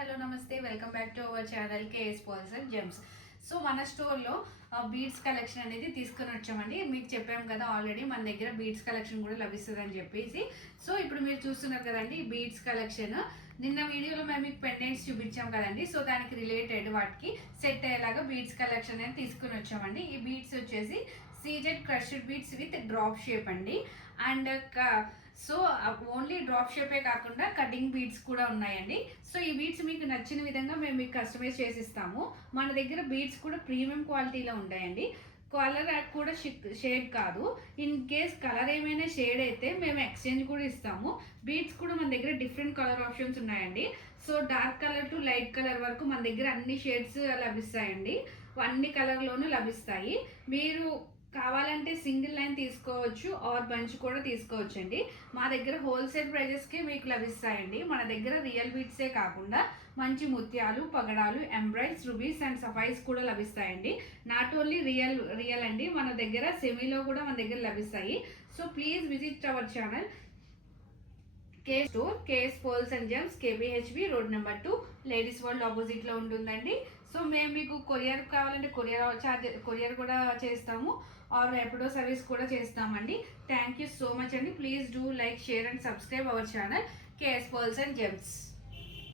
Hello నమస్తే, welcome back to our channel KS pearls and gems. So మన స్టోర్లో beads collection అనేది తీసుకొని వచ్చామండి. మీకు చెప్పాము కదా ఆల్రెడీ మన దగ్గర బీడ్స్ కలెక్షన్ కూడా లభిస్తుంది అని చెప్పేసి. సో ఇప్పుడు మీరు చూస్తున్నారు కదండి బీడ్స్ కలెక్షన్. నిన్న వీడియోలో మేము మీకు పెండెంట్స్ చూపించాం కదండి. సో దానికి రిలేటెడ్ వాటికి సెట్ అయ్యేలాగా బీడ్స్ కలెక్షన్ అనేది తీసుకొని వచ్చామండి. ఈ బీడ్స్ వచ్చేసి CZ crushed beads with drop shape అండి. అండ్ సో ఓన్లీ డ్రాప్ షేపే కాకుండా కటింగ్ బీడ్స్ కూడా ఉన్నాయండి. సో ఈ బీడ్స్ మీకు నచ్చిన విధంగా మేము మీకు కస్టమైజ్ చేసి ఇస్తాము. మన దగ్గర బీడ్స్ కూడా ప్రీమియం క్వాలిటీలో ఉంటాయండి. కలర్ కూడా షేడ్ కాదు. ఇన్ కేస్ కలర్ ఏమైనా షేడ్ అయితే మేము ఎక్స్చేంజ్ కూడా ఇస్తాము. బీడ్స్ కూడా మన దగ్గర డిఫరెంట్ కలర్ ఆప్షన్స్ ఉన్నాయండి. So dark colour to light colour వరకు మన దగ్గర అన్ని షేడ్స్ లభిస్తాయండి. అన్ని కలర్లోనూ లభిస్తాయి. మీరు కావాలంటే సింగిల్ లైన్ తీసుకోవచ్చు ఆర్ బంచ్ కూడా తీసుకోవచ్చు అండి. మా దగ్గర హోల్సేల్ ప్రైజెస్కి మీకు లభిస్తాయండి. మన దగ్గర రియల్ బీడ్సే కాకుండా మంచి ముత్యాలు, పగడాలు, ఎంబ్రాయిడ్స్, రూబీస్ అండ్ సఫైస్ కూడా లభిస్తాయండి. నాట్ ఓన్లీ రియల్ అండి, మన దగ్గర సెమీలో కూడా మన దగ్గర లభిస్తాయి. So please visit our channel K store, KS pearls and gems, KPHB road number 2, ladies world ఆపోజిట్లో ఉంటుందండి. సో మేము మీకు కొరియర్ కావాలంటే కొరియర్ కూడా చేస్తాము ఆర్ ఎప్పుడో సర్వీస్ కూడా చేస్తామండి. థ్యాంక్ యూ సో మచ్ అండి. Please do like, share and subscribe our channel KS pearls and Gems.